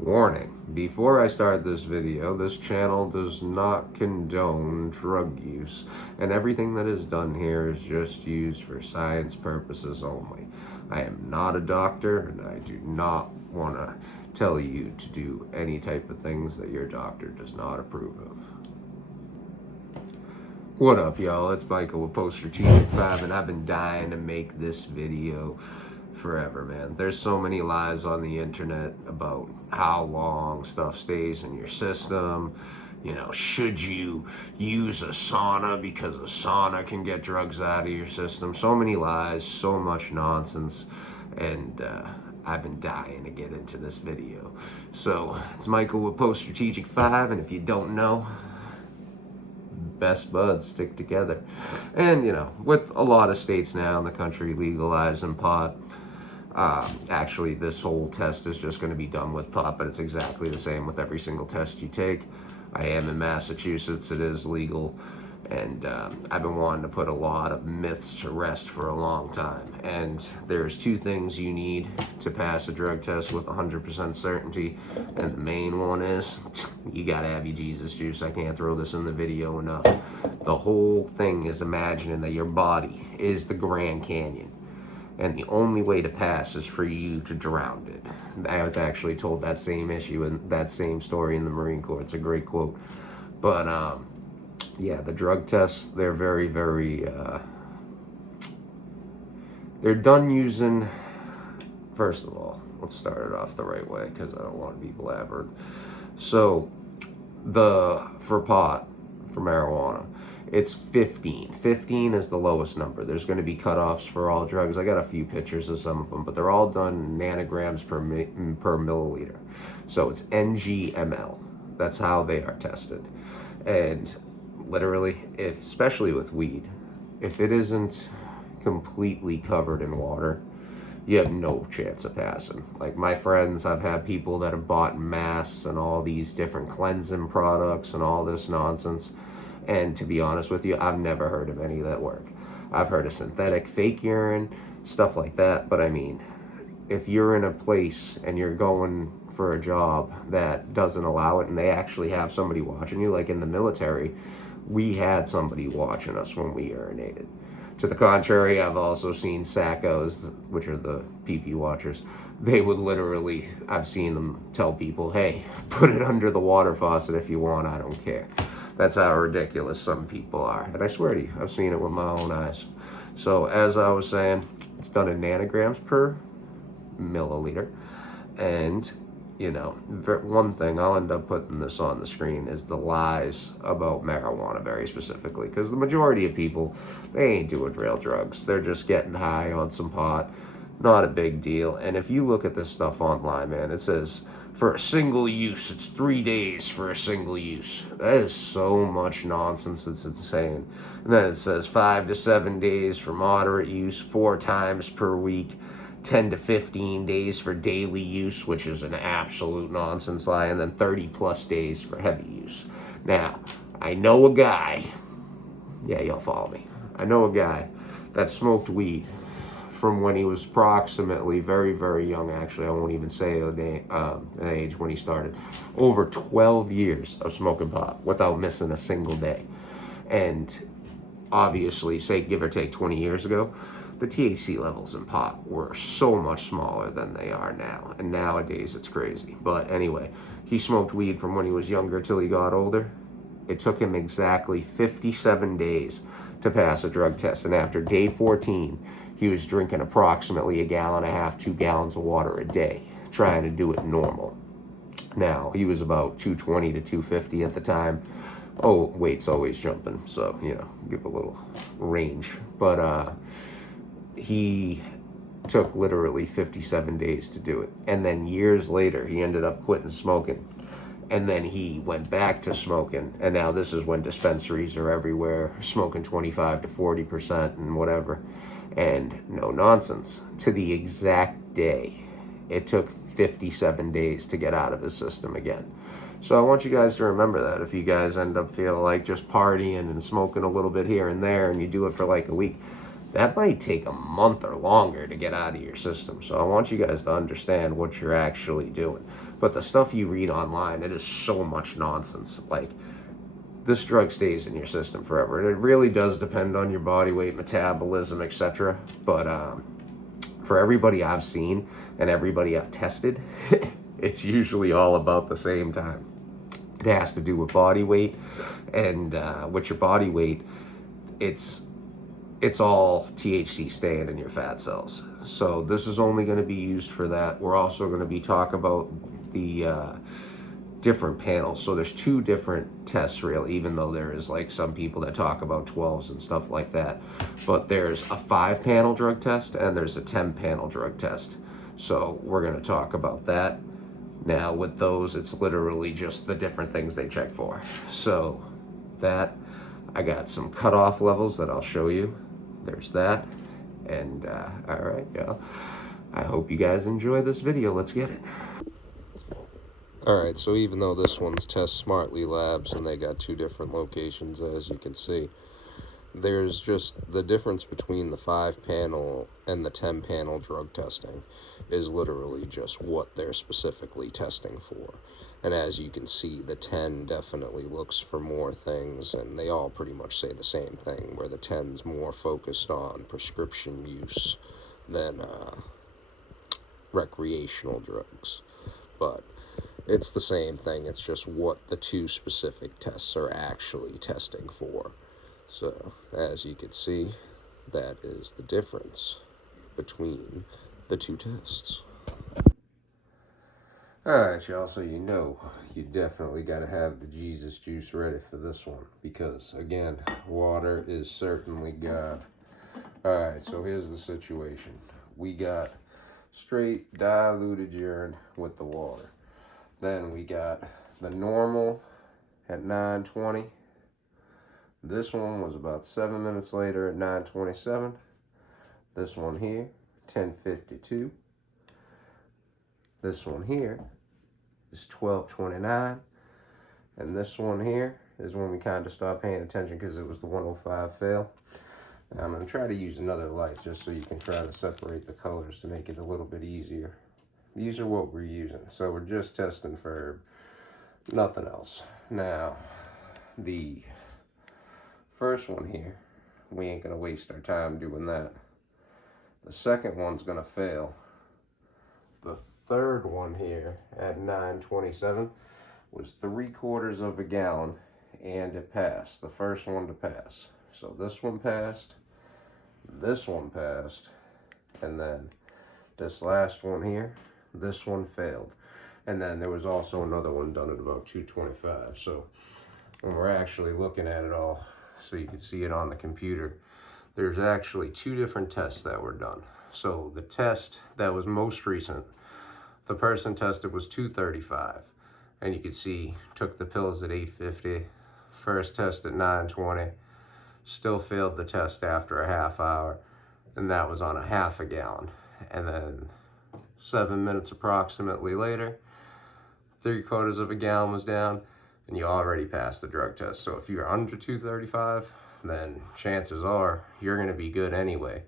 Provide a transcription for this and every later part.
Warning, before I start this video, this channel does not condone drug use, and everything that is done here is just used for science purposes only. I am not a doctor, and I do not want to tell you to do any type of things that your doctor does not approve of. What up, y'all? It's Michael with Post Strategic 5, and I've been dying to make this video forever, man. There's so many lies on the internet about how long stuff stays in your system. You know, should you use a sauna because a sauna can get drugs out of your system? So many lies, so much nonsense, and I've been dying to get into this video. So it's Michael with Post Strategic 5, and if you don't know, best buds stick together. And you know, with a lot of states now in the country legalizing pot, actually this whole test is just going to be done with pot, but it's exactly the same with every single test you take. I am in Massachusetts, it is legal, and I've been wanting to put a lot of myths to rest for a long time. And there's two things you need to pass a drug test with 100% certainty, and the main one is you gotta have your Jesus juice. I can't throw this in the video enough. The whole thing is imagining that your body is the Grand Canyon, and the only way to pass is for you to drown it. I was actually told that same issue and that same story in the Marine Corps. It's a great quote. But yeah, the drug tests, they're very, they're done using, first of all, let's start it off the right way because I don't want to be blabbered. So for pot, for marijuana, it's 15. 15 is the lowest number. There's going to be cutoffs for all drugs. I got a few pictures of some of them, but they're all done nanograms per milliliter. So it's ng/ml. That's how they are tested. And literally, especially with weed, if it isn't completely covered in water, you have no chance of passing. Like my friends, I've had people that have bought masks and all these different cleansing products and all this nonsense. And to be honest with you, I've never heard of any of that work. I've heard of synthetic fake urine, stuff like that. But I mean, if you're in a place and you're going for a job that doesn't allow it and they actually have somebody watching you, like in the military, we had somebody watching us when we urinated. To the contrary, I've also seen SACOs, which are the PP watchers. They would literally, I've seen them tell people, hey, put it under the water faucet if you want, I don't care. That's how ridiculous some people are. And I swear to you, I've seen it with my own eyes. So as I was saying, it's done in nanograms per milliliter. And, you know, one thing, I'll end up putting this on the screen, is the lies about marijuana very specifically. Because the majority of people, they ain't doing real drugs. They're just getting high on some pot. Not a big deal. And if you look at this stuff online, man, it says, for a single use, it's 3 days for a single use. That is so much nonsense, it's insane. And then it says 5 to 7 days for moderate use, 4 times per week, 10 to 15 days for daily use, which is an absolute nonsense lie, and then 30 plus days for heavy use. Now, I know a guy, yeah, y'all follow me. I know a guy that smoked weed from when he was approximately very, very young. Actually, I won't even say an age when he started. Over 12 years of smoking pot without missing a single day. And obviously, say give or take 20 years ago, the THC levels in pot were so much smaller than they are now. And nowadays, it's crazy. But anyway, he smoked weed from when he was younger till he got older. It took him exactly 57 days to pass a drug test. And after day 14, he was drinking approximately 1.5 gallons, 2 gallons of water a day, trying to do it normal. Now, he was about 220 to 250 at the time. Oh, weight's always jumping, so, you know, give a little range. But he took literally 57 days to do it. And then years later, he ended up quitting smoking. And then he went back to smoking. And now this is when dispensaries are everywhere, smoking 25 to 40% and whatever. And no nonsense, to the exact day, it took 57 days to get out of his system again. So I want you guys to remember that if you guys end up feeling like just partying and smoking a little bit here and there and you do it for like a week, that might take a month or longer to get out of your system. So I want you guys to understand what you're actually doing. But the stuff you read online, it is so much nonsense. Like, this drug stays in your system forever, and it really does depend on your body weight, metabolism, etc. But for everybody I've seen and everybody I've tested, it's usually all about the same time. It has to do with body weight, and with your body weight, it's all THC staying in your fat cells. So this is only going to be used for that. We're also going to be talking about the different panels. So there's 2 different tests, really, even though there is like some people that talk about 12s and stuff like that. But there's a 5-panel drug test and there's a 10-panel drug test. So we're going to talk about that. Now with those, it's literally just the different things they check for. So that, I got some cutoff levels that I'll show you. There's that. And all right, y'all, I hope you guys enjoy this video. Let's get it. Alright, so even though this one's Test Smartly Labs and they got 2 different locations, as you can see, there's just the difference between the 5-panel and the 10-panel drug testing is literally just what they're specifically testing for. And as you can see, the 10 definitely looks for more things, and they all pretty much say the same thing, where the 10's more focused on prescription use than recreational drugs. But it's the same thing, it's just what the 2 specific tests are actually testing for. So, as you can see, that is the difference between the 2 tests. Alright, y'all, so you definitely got to have the Jesus juice ready for this one, because, again, water is certainly God. Alright, so here's the situation. We got straight diluted urine with the water. Then we got the normal at 9:20. This one was about 7 minutes later at 9:27. This one here, 10:52. This one here is 12:29. And this one here is when we kind of stopped paying attention because it was the 105 fail. Now I'm going to try to use another light just so you can try to separate the colors to make it a little bit easier. These are what we're using, so we're just testing for nothing else. Now, the first one here, we ain't gonna waste our time doing that. The second one's gonna fail. The third one here at 9:27 was 3/4 of a gallon, and it passed. The first one to pass. So this one passed, and then this last one here, this one failed. And then there was also another one done at about 2:25. So when we're actually looking at it all, so you can see it on the computer, there's actually 2 different tests that were done. So the test that was most recent, the person tested was 2:35. And you can see, took the pills at 8:50, first test at 9:20, still failed the test after a half hour, and that was on a half a gallon. And then 7 minutes approximately later, 3/4 of a gallon was down, and you already passed the drug test. So if you're under 235, then chances are you're going to be good anyway,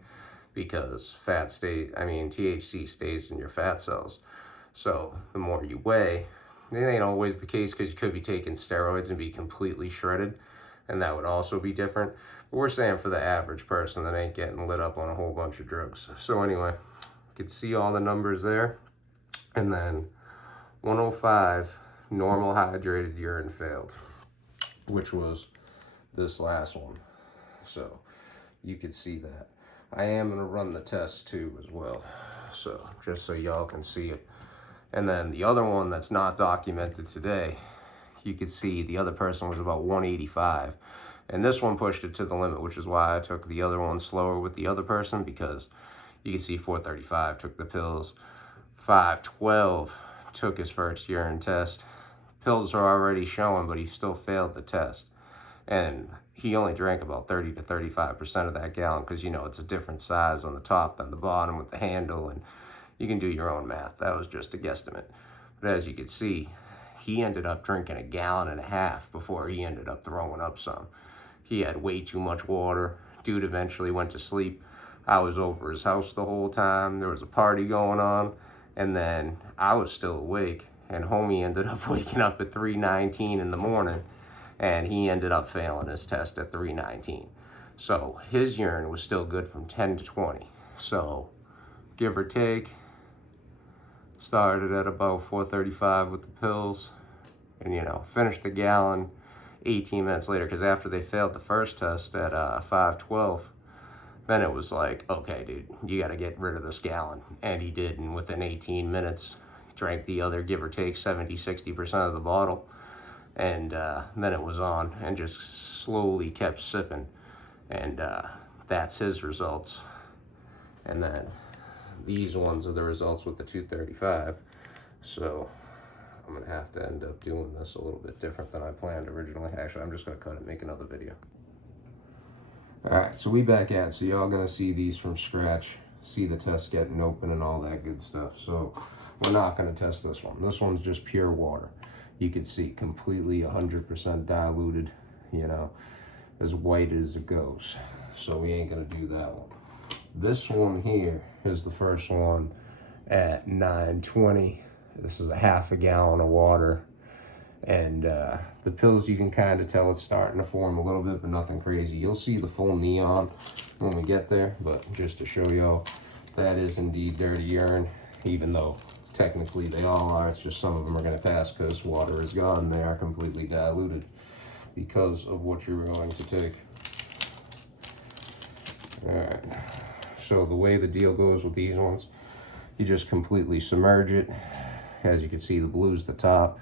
because THC stays in your fat cells. So the more you weigh, it ain't always the case, because you could be taking steroids and be completely shredded, and that would also be different. But we're saying for the average person that ain't getting lit up on a whole bunch of drugs. So anyway, you can see all the numbers there. And then 105 normal hydrated urine failed, which was this last one. So you can see that. I am going to run the test too as well, so just so y'all can see it. And then the other one that's not documented today, you can see the other person was about 185. And this one pushed it to the limit, which is why I took the other one slower with the other person, because you can see 435 took the pills, 512 took his first urine test. Pills are already showing, but he still failed the test. And he only drank about 30 to 35% of that gallon, because, it's a different size on the top than the bottom with the handle, and you can do your own math. That was just a guesstimate. But as you can see, he ended up drinking 1.5 gallons before he ended up throwing up some. He had way too much water. Dude eventually went to sleep. I was over his house the whole time. There was a party going on, and then I was still awake, and homie ended up waking up at 3:19 in the morning, and he ended up failing his test at 3:19. So his urine was still good from 10 to 20. So give or take, started at about 4:35 with the pills, and finished the gallon 18 minutes later, because after they failed the first test at 5:12, then it was like, okay, dude, you got to get rid of this gallon. And he did, and within 18 minutes, drank the other, give or take, 70-60% of the bottle. And then it was on, and just slowly kept sipping. And that's his results. And then these ones are the results with the 235. So I'm going to have to end up doing this a little bit different than I planned originally. Actually, I'm just going to cut it and make another video. Alright, so we back at it. So y'all gonna see these from scratch, see the test getting open and all that good stuff. So we're not gonna test this one. This one's just pure water. You can see completely 100% diluted, as white as it goes. So we ain't gonna do that one. This one here is the first one at 9:20. This is a half a gallon of water. And the pills, you can kind of tell it's starting to form a little bit, but nothing crazy. You'll see the full neon when we get there, but just to show y'all, that is indeed dirty urine, even though technically they all are. It's just some of them are going to pass because water is gone. They are completely diluted because of what you're going to take. All right, so the way the deal goes with these ones, you just completely submerge it. As you can see, the blue's the top.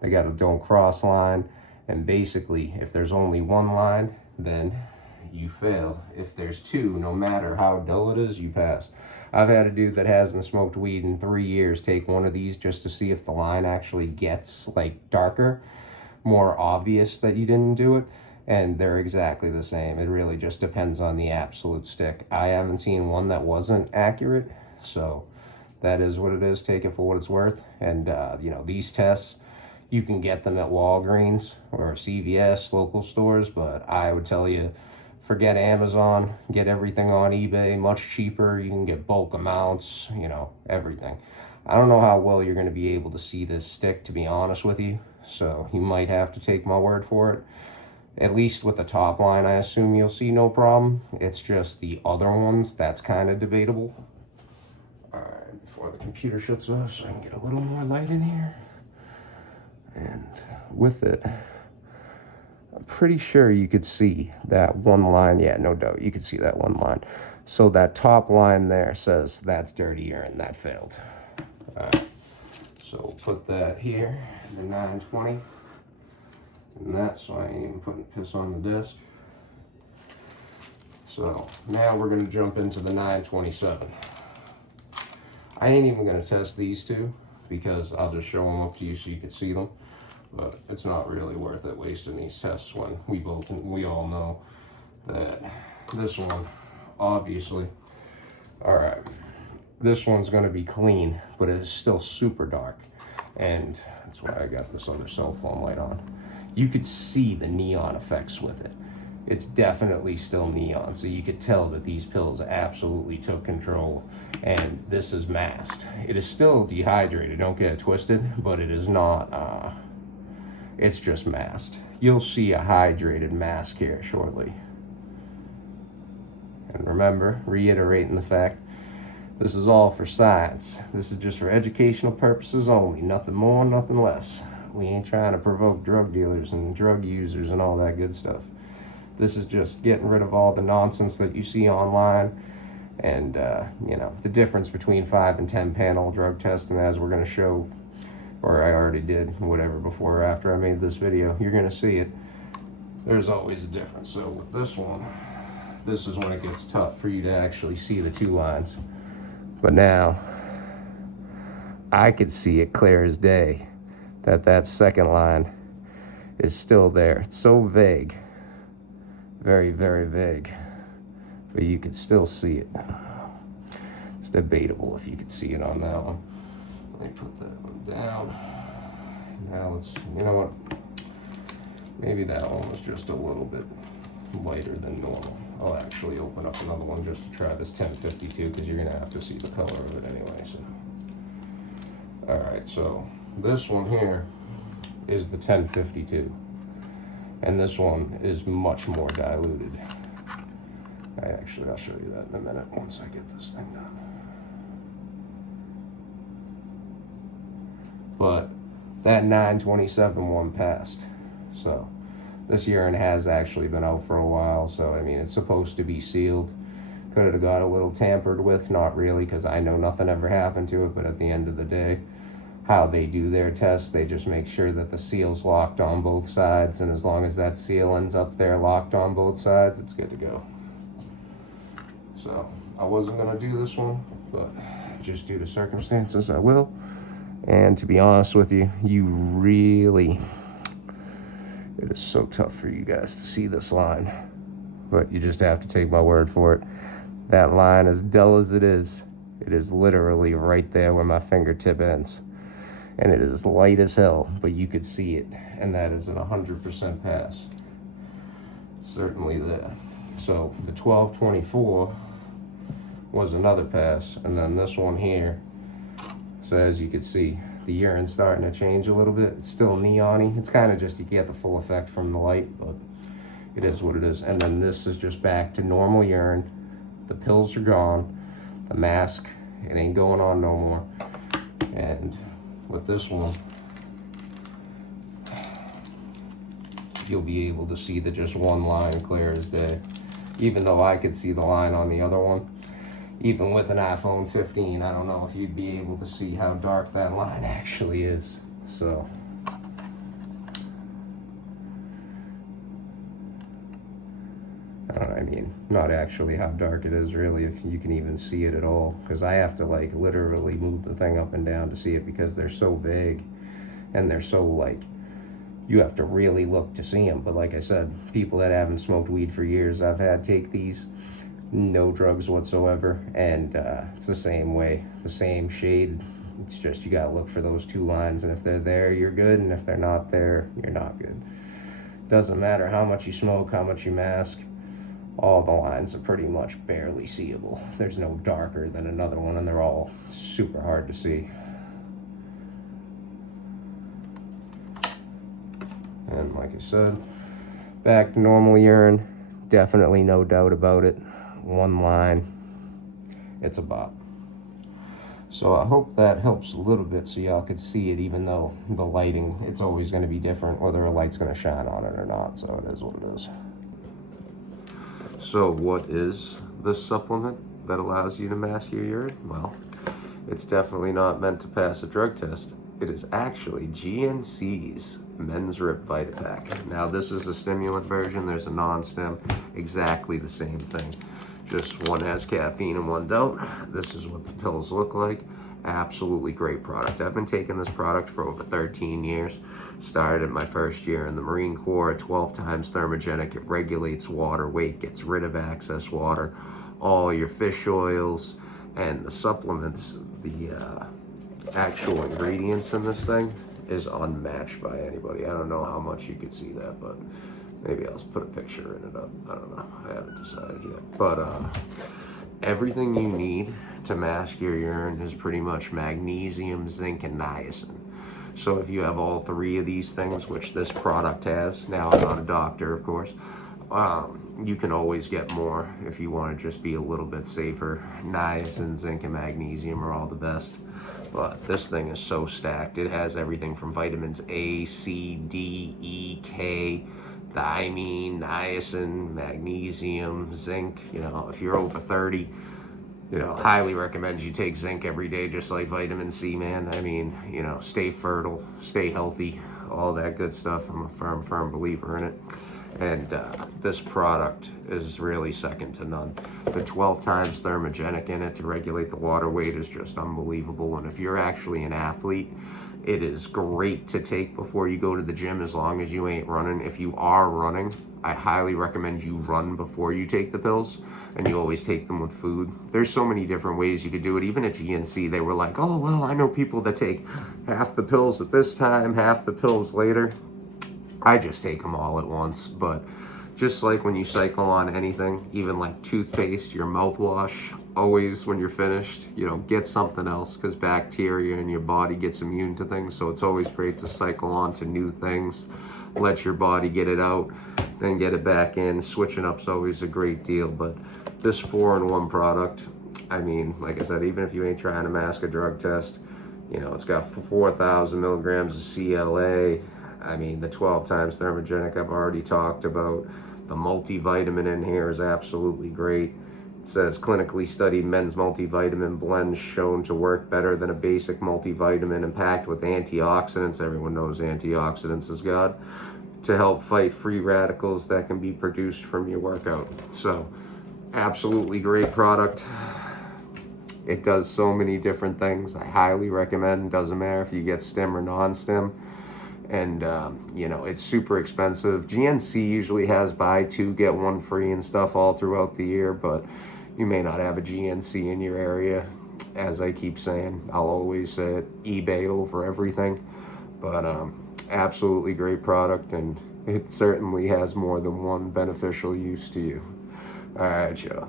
They got a don't cross line, and basically if there's only one line, then you fail. If there's two, no matter how dull it is, you pass. I've had a dude that hasn't smoked weed in 3 years take one of these just to see if the line actually gets like darker, more obvious that you didn't do it, and they're exactly the same. It really just depends on the absolute stick. I haven't seen one that wasn't accurate, so that is what it is. Take it for what it's worth. And these tests, you can get them at Walgreens or CVS, local stores, but I would tell you, forget Amazon, get everything on eBay, much cheaper. You can get bulk amounts, everything. I don't know how well you're going to be able to see this stick, to be honest with you, so you might have to take my word for it. At least with the top line, I assume you'll see no problem. It's just the other ones that's kind of debatable. All right, before the computer shuts off so I can get a little more light in here. And with it, I'm pretty sure you could see that one line. Yeah, no doubt, you could see that one line. So that top line there says that's dirty urine, that failed. All right, so we'll put that here, the 920, and that, so I ain't even putting piss on the desk. So now we're gonna jump into the 927. I ain't even gonna test these two, because I'll just show them up to you so you can see them. But it's not really worth it wasting these tests when we all know that this one, obviously, all right, this one's going to be clean, but it is still super dark. And that's why I got this other cell phone light on. You could see the neon effects with it. It's definitely still neon, so you could tell that these pills absolutely took control. And this is masked. It is still dehydrated, don't get it twisted, but it is not, it's just masked. You'll see a hydrated mask here shortly. And remember, reiterating the fact, this is all for science. This is just for educational purposes only, nothing more, nothing less. We ain't trying to provoke drug dealers and drug users and all that good stuff. This is just getting rid of all the nonsense that you see online, and the difference between 5 and 10 panel drug testing, as we're going to show, or I already did, whatever, before or after I made this video. You're going to see it. There's always a difference. So with this one, this is when it gets tough for you to actually see the two lines. But now, I could see it clear as day that second line is still there. It's so vague. Very, very vague. But you can still see it. It's debatable if you could see it on that one. Let me put that one down. Now let's, you know what? Maybe that one was just a little bit lighter than normal. I'll actually open up another one just to try this 1052, because you're gonna have to see the color of it anyway. So, all right, so this one here is the 1052, and this one is much more diluted. I'll show you that in a minute once I get this thing done. But that 927 one passed. So this urine has actually been out for a while, so I mean, it's supposed to be sealed. Could have got a little tampered with, not really, because I know nothing ever happened to it, but at the end of the day, how they do their tests, they just make sure that the seal's locked on both sides, and as long as that seal ends up there locked on both sides, it's good to go. So I wasn't gonna do this one, but just due to circumstances, I will. And to be honest with you, it is so tough for you guys to see this line, but you just have to take my word for it. That line, as dull as it is literally right there where my fingertip ends. And it is light as hell, but you could see it. And that is an 100% pass. Certainly there. So the 1224 was another pass. And then this one here. So as you can see, the urine's starting to change a little bit. It's still neon-y. It's kind of just, you get the full effect from the light, but it is what it is. And then this is just back to normal urine. The pills are gone. The mask, it ain't going on no more. And with this one, you'll be able to see the just one line clear as day. Even though I could see the line on the other one, even with an iPhone 15, I don't know if you'd be able to see how dark that line actually is. So I mean, not actually how dark it is really, if you can even see it at all, because I have to like literally move the thing up and down to see it, because they're so vague and they're so like, you have to really look to see them. But like I said, people that haven't smoked weed for years, I've had take these, no drugs whatsoever, and it's the same way, the same shade. It's just, you gotta look for those two lines, and if they're there, you're good, and if they're not there, you're not good. Doesn't matter how much you smoke, how much you mask, all the lines are pretty much barely seeable. There's no darker than another one, and they're all super hard to see. And like I said, back to normal urine, definitely no doubt about it. One line, it's a bop. So I hope that helps a little bit so y'all could see it, even though the lighting, it's always going to be different whether a light's going to shine on it or not, so it is what it is. So what is this supplement that allows you to mask your urine? Well, it's definitely not meant to pass a drug test. It is actually GNC's Men's Rip Vitapack. Now this is a stimulant version, there's a non-stim, exactly the same thing. Just one has caffeine and one don't. This is what the pills look like. Absolutely great product. I've been taking this product for over 13 years. Started my first year in the Marine Corps, 12 times thermogenic. It regulates water weight, gets rid of excess water, all your fish oils, and the supplements, the actual ingredients in this thing is unmatched by anybody. I don't know how much you could see that, but maybe I'll put a picture in it up. I don't know. I haven't decided yet. But everything you need to mask your urine is pretty much magnesium, zinc, and niacin. So if you have all three of these things, which this product has, now I'm not a doctor, of course, you can always get more if you want to just be a little bit safer. Niacin, zinc, and magnesium are all the best. But this thing is so stacked. It has everything from vitamins A, C, D, E, K, thiamine, niacin, magnesium, zinc. You know, if you're over 30, you know, highly recommend you take zinc every day, just like vitamin C, man. I mean, you know, stay fertile, stay healthy, all that good stuff. I'm a firm believer in it. And this product is really second to none. The 12 times thermogenic in it to regulate the water weight is just unbelievable. And if you're actually an athlete, it is great to take before you go to the gym, as long as you ain't running. If you are running, I highly recommend you run before you take the pills, and you always take them with food. There's so many different ways you could do it. Even at GNC, they were like, oh, well, I know people that take half the pills at this time, half the pills later. I just take them all at once. But just like when you cycle on anything, even like toothpaste, your mouthwash, always when you're finished, you know, get something else, because bacteria in your body gets immune to things. So it's always great to cycle on to new things, let your body get it out, then get it back in. Switching up's always a great deal. But this 4-in-1 product, I mean, like I said, even if you ain't trying to mask a drug test, you know, it's got 4,000 milligrams of CLA. I mean, the 12 times thermogenic I've already talked about. The multivitamin in here is absolutely great. It says clinically studied men's multivitamin blend shown to work better than a basic multivitamin and packed with antioxidants. Everyone knows antioxidants is God, to help fight free radicals that can be produced from your workout. So, absolutely great product. It does so many different things. I highly recommend. Doesn't matter if you get stim or non-stim. And you know, it's super expensive. GNC usually has buy two get one free and stuff all throughout the year, but you may not have a GNC in your area. As I keep saying, I'll always say it, eBay over everything. But absolutely great product, and it certainly has more than one beneficial use to you. All right, Joe.